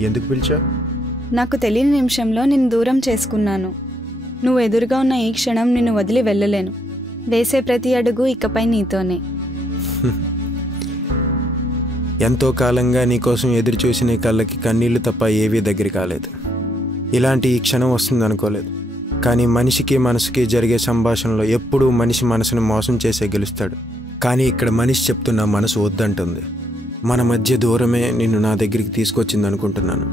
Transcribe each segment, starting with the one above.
ఎందుకు పిలిచావు? నాకు తెలియని నిమిషంలో నిన్ను దూరం చేసుకున్నాను. నువ్వు ఎదురుగా ఉన్న ఈ క్షణం నిన్ను వదిలి వెళ్ళలేను. వేసే ప్రతి అడుగు ఇకపై నీతోనే. ఎంతో కాలంగా నీకోసం ఎదురు చూసిన కళ్ళకి కన్నీళ్లు తప్ప ఏవీ దగ్గర కాలేదు. ఇలాంటి ఈ క్షణం వస్తుంది అనుకోలేదు. కానీ మనిషికి మనసుకి జరిగే సంభాషణలో ఎప్పుడూ మనిషి మనసును మోసం చేసే గెలుస్తాడు. కానీ ఇక్కడ మనిషి చెప్తున్న మనసు వద్దంటుంది. మన మధ్య దూరమే నిన్ను నా దగ్గరికి తీసుకొచ్చింది అనుకుంటున్నాను.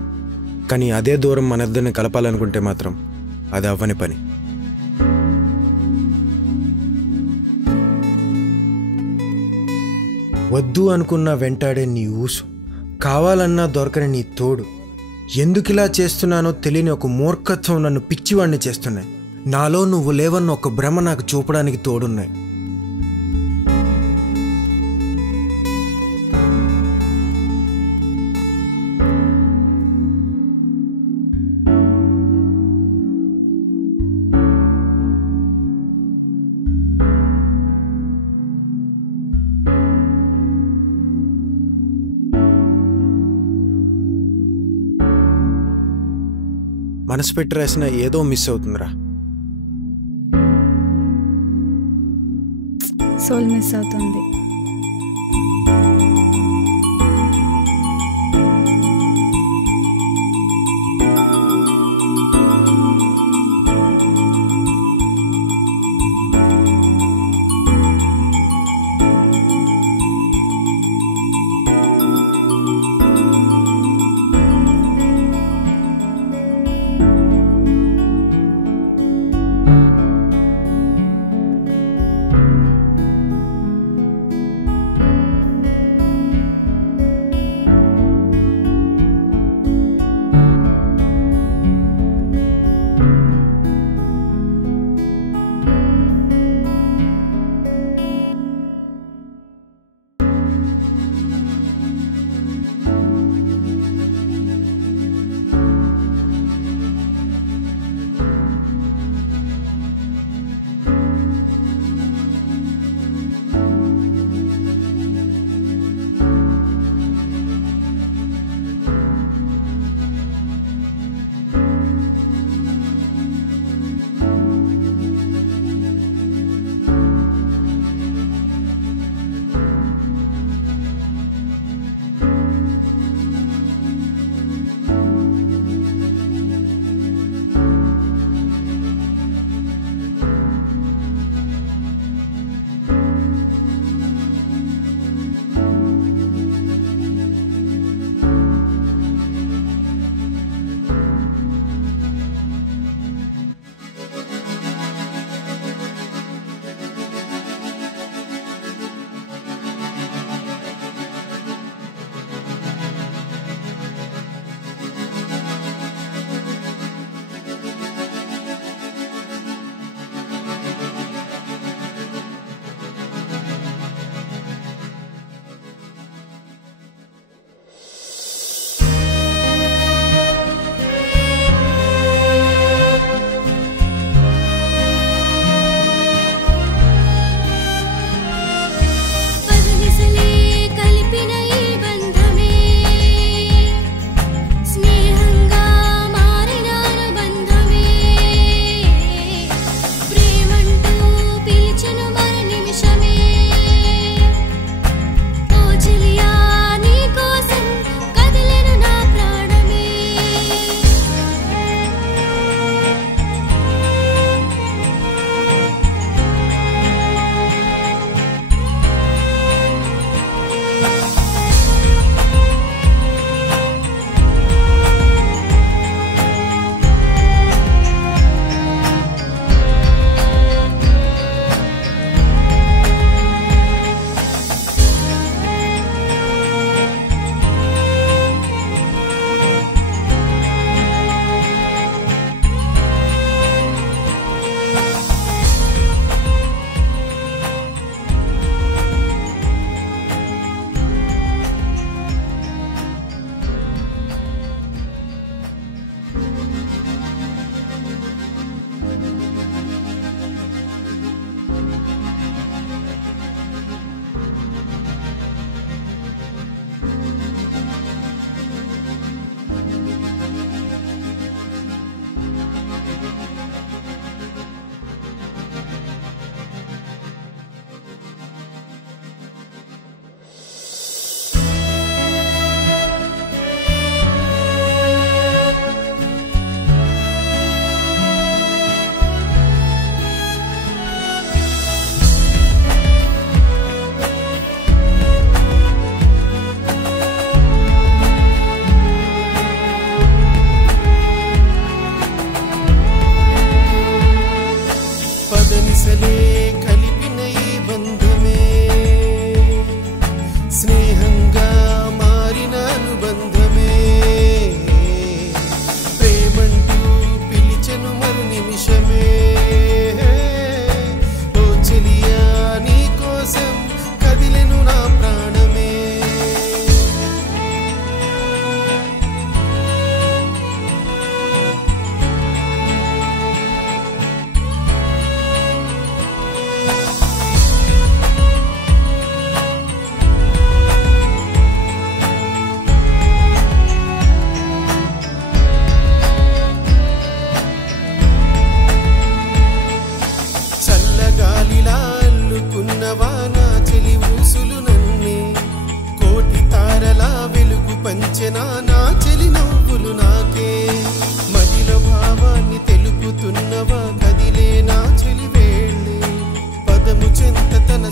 కానీ అదే దూరం మన ఇద్దరిని కలపాలనుకుంటే మాత్రం అది అవ్వని పని. వద్దు అనుకున్నా వెంటాడే నీ ఊసు, కావాలన్నా దొరకని నీ తోడు, ఎందుకిలా చేస్తున్నానో తెలియని ఒక మూర్ఖత్వం నన్ను పిచ్చివాణ్ణి చేస్తున్నాయి. నాలో నువ్వు లేవన్న ఒక భ్రమ నాకు చూపడానికి తోడున్నాయి. మనసు పెట్టి రాసిన ఏదో మిస్ అవుతుందిరా. సోల్ మిస్ అవుతుంది.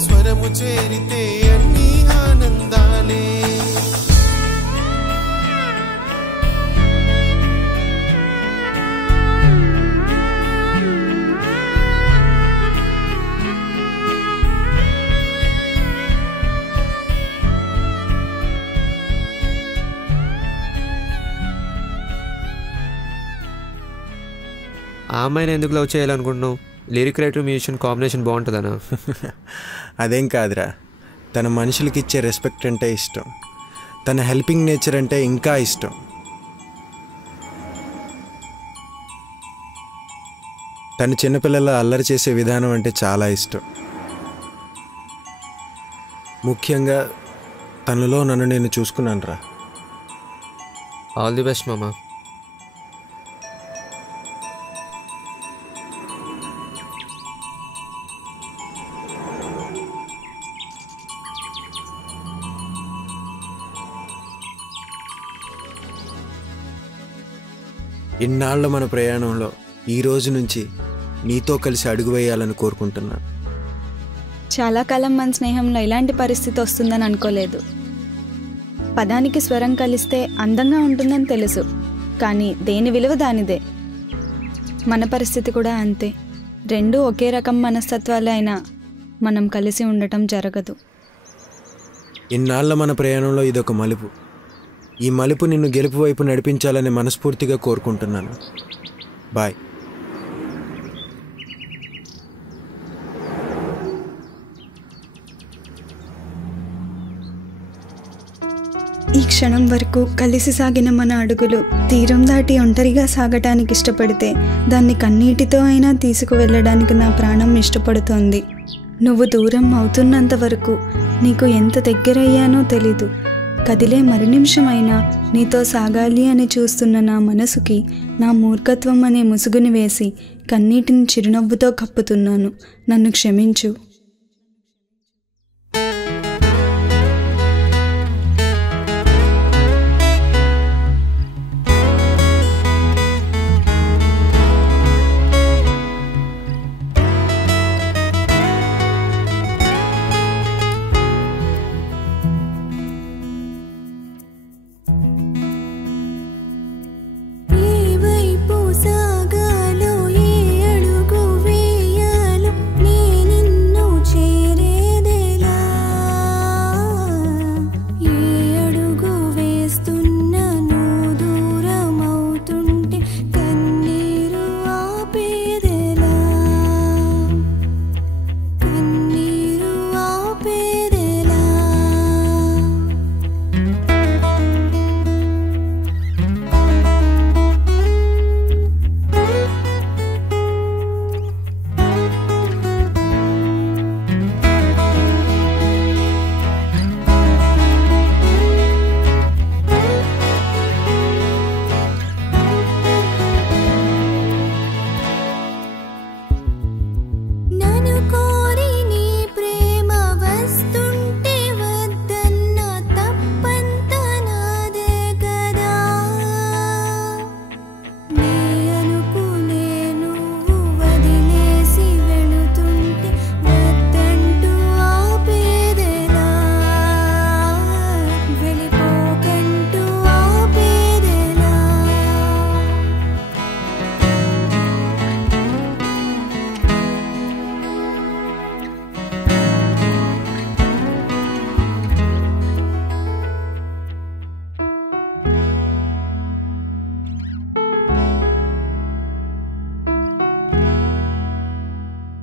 స్వరము చేరితే అన్ని ఆనందాలే. ఆ అమ్మాయిని ఎందుకు లవ్ చేయాలనుకుంటున్నావు? లిరిక్ రైటర్ మ్యూజిషియన్ కాంబినేషన్ బాగుంటుందనా? అదేం కాదురా, తన మనుషులకి ఇచ్చే రెస్పెక్ట్ అంటే ఇష్టం, తన హెల్పింగ్ నేచర్ అంటే ఇంకా ఇష్టం. తను చిన్నపిల్లల అల్లరి చేసే విధానం అంటే చాలా ఇష్టం. ముఖ్యంగా తనలో నన్ను నేను చూసుకున్నాను రా. ఆల్ ది బెస్ట్ మామా. ఇన్నాళ్ళ మన ప్రయాణంలో ఈ రోజు నుంచి నీతో కలిసి అడుగు వేయాలని కోరుకుంటున్నాను. చాలా కాలం మన స్నేహంలో ఇలాంటి పరిస్థితి వస్తుందని అనుకోలేదు. పదానికి స్వరం కలిస్తే అందంగా ఉంటుందని తెలుసు, కానీ దేని విలువ దానిదే. మన పరిస్థితి కూడా అంతే. రెండూ ఒకే రకం మనస్తత్వాలే అయినా మనం కలిసి ఉండటం జరగదు. ఇన్నాళ్ళ మన ప్రయాణంలో ఇదొక మలుపు. ఈ మలుపు నిన్ను గెలుపు వైపు నడిపించాలని మనస్ఫూర్తిగా కోరుకుంటున్నాను. బాయ్. ఈ క్షణం వరకు కలిసి సాగిన మన అడుగులు తీరం దాటి ఒంటరిగా సాగటానికి ఇష్టపడితే దాన్ని కన్నీటితో అయినా తీసుకువెళ్ళడానికి నా ప్రాణం ఇష్టపడుతోంది. నువ్వు దూరం అవుతున్నంత వరకు నీకు ఎంత దగ్గరయ్యానో తెలీదు. కదిలే మరు నిమిషమైనా నీతో సాగాలి అని చూస్తున్న నా మనసుకి నా మూర్ఖత్వం అనే ముసుగుని వేసి కన్నీటిని చిరునవ్వుతో కప్పుతున్నాను. నన్ను క్షమించు.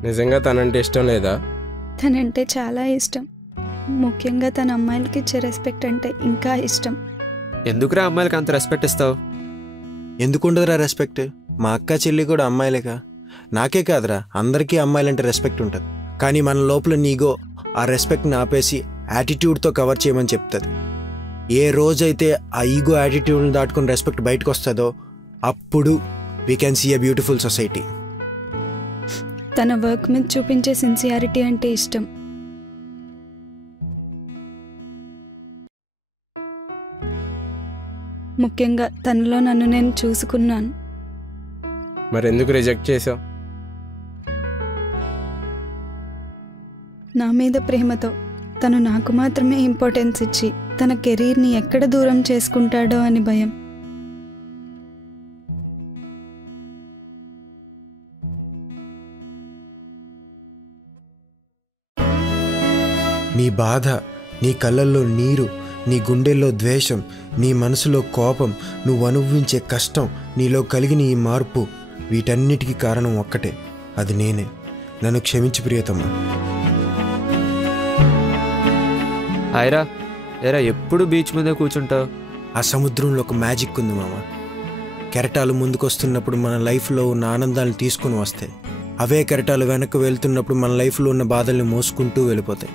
నిజంగా తనంటే ఇష్టం లేదా? తనంటే చాలా ఇష్టం. ముఖ్యంగా తన అమ్మాయిలకి ఇచ్చే రెస్పెక్ట్ అంటే ఇంకా ఇష్టం. ఎందుకురా అమ్మాయిలకి అంత రెస్పెక్ట్ ఇస్తావు? ఎందుకుండదురా రెస్పెక్ట్? మా అక్క చెల్లి కూడా అమ్మాయిలేగా. నాకే కాదురా, అందరికీ అమ్మాయిలంటే రెస్పెక్ట్ ఉంటుంది. కానీ మన లోపల నీగో ఆ రెస్పెక్ట్ని ఆపేసి యాటిట్యూడ్తో కవర్ చేయమని చెప్తుంది. ఏ రోజైతే ఆ ఈగో యాటిట్యూడ్ని దాటుకుని రెస్పెక్ట్ బయటకు వస్తుందో అప్పుడు we can see a beautiful society. తన వర్క్ మీద చూపించే సిన్సియారిటీ అంటే ఇష్టం. ముఖ్యంగా తనలో నన్ను నేను చూసుకున్నాను. మరి ఎందుకు రిజెక్ట్ చేసావు? నా మీద ప్రేమతో తను నాకు మాత్రమే ఇంపార్టెన్స్ ఇచ్చి తన కెరీర్ని ఎక్కడ దూరం చేసుకుంటాడో అని భయం. నీ బాధ, నీ కళ్ళల్లో నీరు, నీ గుండెల్లో ద్వేషం, నీ మనసులో కోపం, నువ్వు అనుభవించే కష్టం, నీలో కలిగిన ఈ మార్పు, వీటన్నిటికీ కారణం ఒక్కటే, అది నేనే. నన్ను క్షమించి ప్రియతమ్మా. హాయ్రా, ఏరా ఎప్పుడు బీచ్ మీద కూర్చుంటావు? ఆ సముద్రంలో ఒక మ్యాజిక్ ఉంది మామ. కెరటాలు ముందుకొస్తున్నప్పుడు మన లైఫ్లో ఉన్న ఆనందాలను తీసుకుని వస్తాయి. అవే కెరటాలు వెనక్కి వెళ్తున్నప్పుడు మన లైఫ్లో ఉన్న బాధల్ని మోసుకుంటూ వెళ్ళిపోతాయి.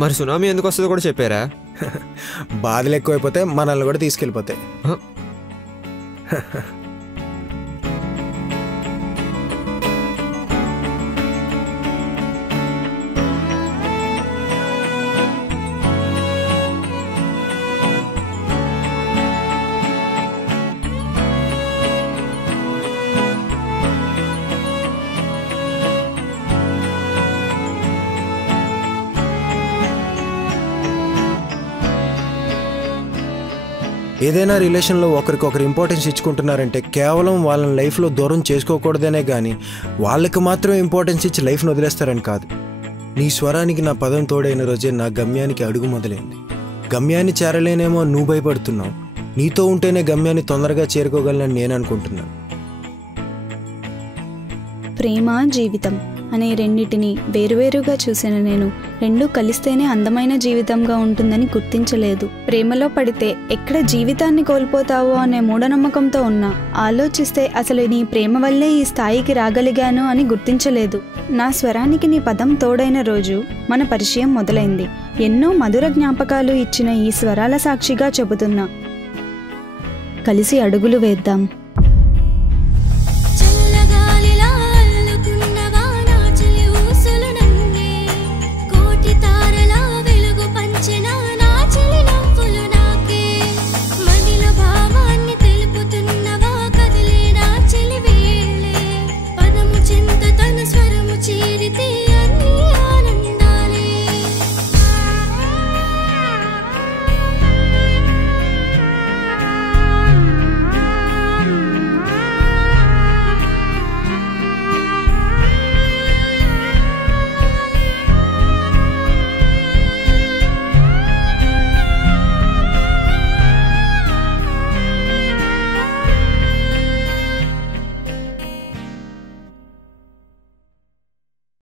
మరి సునామీ ఎందుకు వస్తుందో కూడా చెప్పారా? బాధలు ఎక్కువైపోతే మనల్ని కూడా తీసుకెళ్ళిపోతాయి. ఏదైనా రిలేషన్లో ఒకరికొకరు ఇంపార్టెన్స్ ఇచ్చుకుంటున్నారంటే కేవలం వాళ్ళని లైఫ్లో దూరం చేసుకోకూడదనే కానీ వాళ్ళకి మాత్రం ఇంపార్టెన్స్ ఇచ్చి లైఫ్ని వదిలేస్తారని కాదు. నీ స్వరానికి నా పదం తోడైన రోజే నా గమ్యానికి అడుగు మొదలైంది. గమ్యాన్ని చేరలేనేమో నువ్వు భయపడుతున్నావు. నీతో ఉంటేనే గమ్యాన్ని తొందరగా చేరుకోగలనని నేను అనుకుంటున్నాను. ప్రేమ, జీవితం అనే రెండిటిని వేరువేరుగా చూసిన నేను రెండూ కలిస్తేనే అందమైన జీవితంగా ఉంటుందని గుర్తించలేదు. ప్రేమలో పడితే ఎక్కడ జీవితాన్ని కోల్పోతావో అనే మూఢనమ్మకంతో ఉన్నా. ఆలోచిస్తే అసలు నీ ప్రేమ వల్లే ఈ స్థాయికి రాగలిగాను అని గుర్తించలేదు. నా స్వరానికి నీ పదం తోడైన రోజు మన పరిచయం మొదలైంది. ఎన్నో మధుర జ్ఞాపకాలు ఇచ్చిన ఈ స్వరాల సాక్షిగా చెబుతున్నా, కలిసి అడుగులు వేద్దాం.